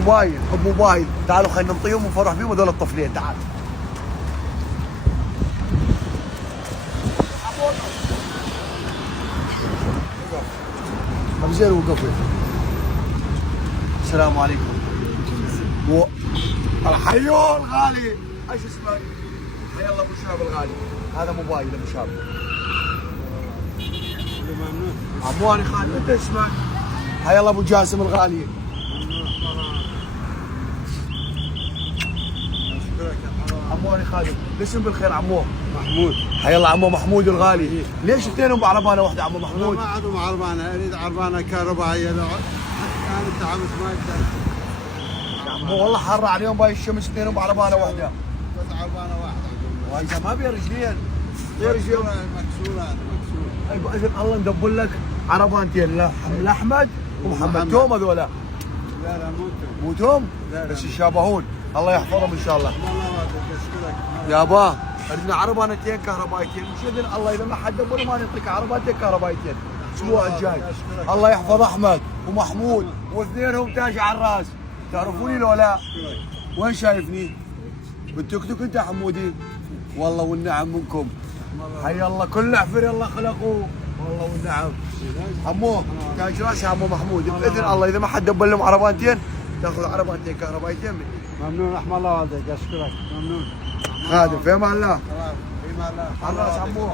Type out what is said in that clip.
موبايل حب موبايل، تعالوا خلينا نطيهم ونفرح بيهم هذول الطفلين. تعال ابو زين وقفوا. السلام عليكم. الحيو الغالي، ايش اسمك؟ حيا الله ابو شهاب الغالي. هذا موبايل ابو شهاب. عمواني خالد، انت اسمك؟ حيا الله ابو جاسم الغالي. عمواني خالد، الاسم بالخير عموه محمود. حيا الله عمو محمود الغالي. ليش اثنينهم بعربانه واحده عمو محمود؟ ما عندهم عربانه، اريد عربانه كهربائيه. لو انا تعبت ما اقدر. عمو والله حر عليهم باي الشمس، اثنينهم بعربانه واحده. بس عربانه واحده. واذا ما بيها رجلين رجلين مكسوره. ايوه اذن الله ندبر لك عربانتين لاحمد ومحمد. توم هذولا؟ لا مو توم؟ بس يشابهون. الله يحفظهم ان شاء الله. يا با عندنا عربانتين كهربائيتين، مش اذن الله اذا ما حد دبر ما نعطيك عربانتين كهربائيتين الاسبوع الجاي. الله يحفظ احمد ومحمود واثنينهم تاج على الراس. تعرفوني لو لا؟ وين شايفني؟ بالتوك توك انت حمودي؟ والله والنعم منكم. حي الله كل عفر الله خلقوه. والله والنعم. عمو تاج راسي عمو محمود، باذن الله اذا ما حد دبر لهم عربانتين تاخذ عربانتين كهربائيتين مني. ممنون. رحم الله والديك، اشكرك. ممنون. خادم في امان الله. في امان الله. على الراس عمو.